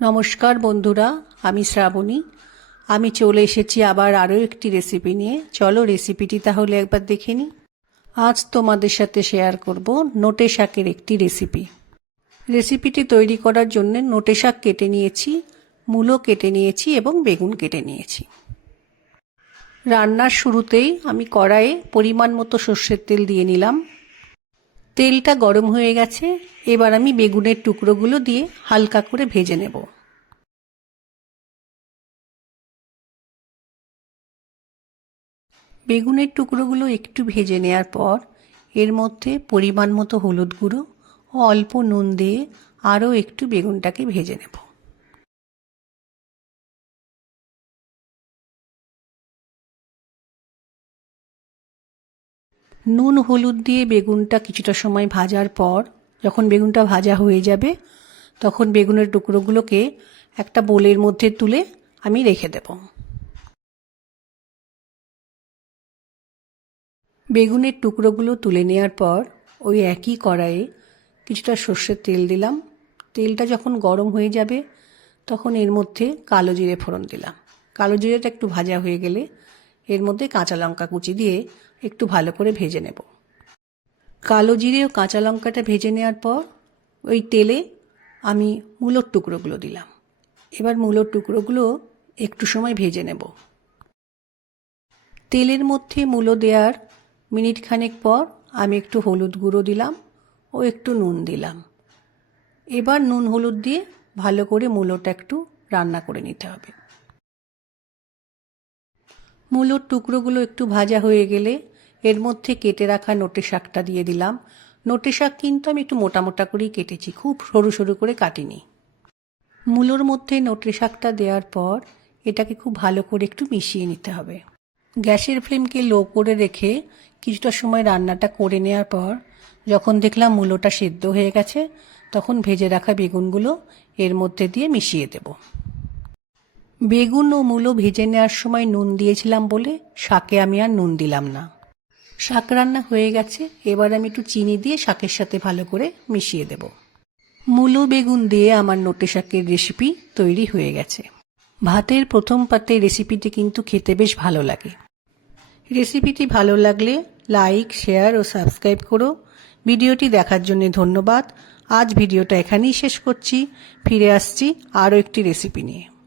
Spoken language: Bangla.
নমস্কার বন্ধুরা, আমি শ্রাবণী। আমি চলে এসেছি আবার আরও একটি রেসিপি নিয়ে। চলো রেসিপিটি তাহলে একবার দেখে নিই। আজ তোমাদের সাথে শেয়ার করব নোটে শাকের একটি রেসিপি রেসিপিটি তৈরি করার জন্য নোটে শাক কেটে নিয়েছি, মূলো কেটে নিয়েছি এবং বেগুন কেটে নিয়েছি। রান্নার শুরুতেই আমি কড়াইয়ে পরিমাণ মতো সর্ষের তেল দিয়ে নিলাম। তেলটা গরম হয়ে গেছে, এবার আমি বেগুনের টুকরোগুলো দিয়ে হালকা করে ভেজে নেব। বেগুনের টুকরোগুলো একটু ভেজে নেওয়ার পর, এর মধ্যে পরিমাণ মতো হলুদ গুঁড়ো ও অল্প নুন দিয়ে আরও একটু বেগুনটাকে ভেজে নেব। নুন, হলুদ দিয়ে বেগুনটা কিছুটা সময় ভাজার পর যখন বেগুনটা ভাজা হয়ে যাবে, তখন বেগুনের টুকরোগুলোকে একটা বোলের মধ্যে তুলে আমি রেখে দেব। বেগুনের টুকরোগুলো তুলে নেওয়ার পর ওই একই কড়াইয়ে কিছুটা সর্ষের তেল দিলাম। তেলটা যখন গরম হয়ে যাবে, তখন এর মধ্যে কালো জিরে ফোড়ন দিলাম। কালো জিরেটা একটু ভাজা হয়ে গেলে এর মধ্যে কাঁচা লঙ্কা কুচি দিয়ে একটু ভালো করে ভেজে নেব। কালো জিরে ও কাঁচা লঙ্কাটা ভেজে নেওয়ার পর ওই তেলে আমি মূলোর টুকরোগুলো দিলাম। এবার মূলোর টুকরোগুলো একটু সময় ভেজে নেব। তেলের মধ্যে মূলো দেওয়ার মিনিট খানেক পর আমি একটু হলুদ গুঁড়ো দিলাম ও একটু নুন দিলাম। এবার নুন হলুদ দিয়ে ভালো করে মূলোটা একটু রান্না করে নিতে হবে। মূলোর টুকরোগুলো একটু ভাজা হয়ে গেলে এর মধ্যে কেটে রাখা নোটে শাকটা দিয়ে দিলাম। নোটে শাক কিন্তু আমি একটু মোটা মোটা করেই কেটেছি, খুব সরু সরু করে কাটিনি। মূলোর মধ্যে নোটে শাকটা দেওয়ার পর এটাকে খুব ভালো করে একটু মিশিয়ে নিতে হবে। গ্যাসের ফ্লেমকে লো করে রেখে কিছুটা সময় রান্নাটা করে নেওয়ার পর যখন দেখলাম মূলোটা সেদ্ধ হয়ে গেছে, তখন ভেজে রাখা বেগুনগুলো এর মধ্যে দিয়ে মিশিয়ে দেবো। বেগুন ও মূলো ভেজে নেওয়ার সময় নুন দিয়েছিলাম বলে শাকে আমি আর নুন দিলাম না। শাক রান্না হয়ে গেছে, এবার আমি একটু চিনি দিয়ে শাকের সাথে ভালো করে মিশিয়ে দেব। মূলো বেগুন দিয়ে আমার নোটে শাকের রেসিপি তৈরি হয়ে গেছে। ভাতের প্রথম পাতে রেসিপিটি কিন্তু খেতে বেশ ভালো লাগে। রেসিপিটি ভালো লাগলে লাইক শেয়ার ও সাবস্ক্রাইব করো। ভিডিওটি দেখার জন্য ধন্যবাদ। আজ ভিডিওটা এখানেই শেষ করছি। ফিরে আসছি আরও একটি রেসিপি নিয়ে।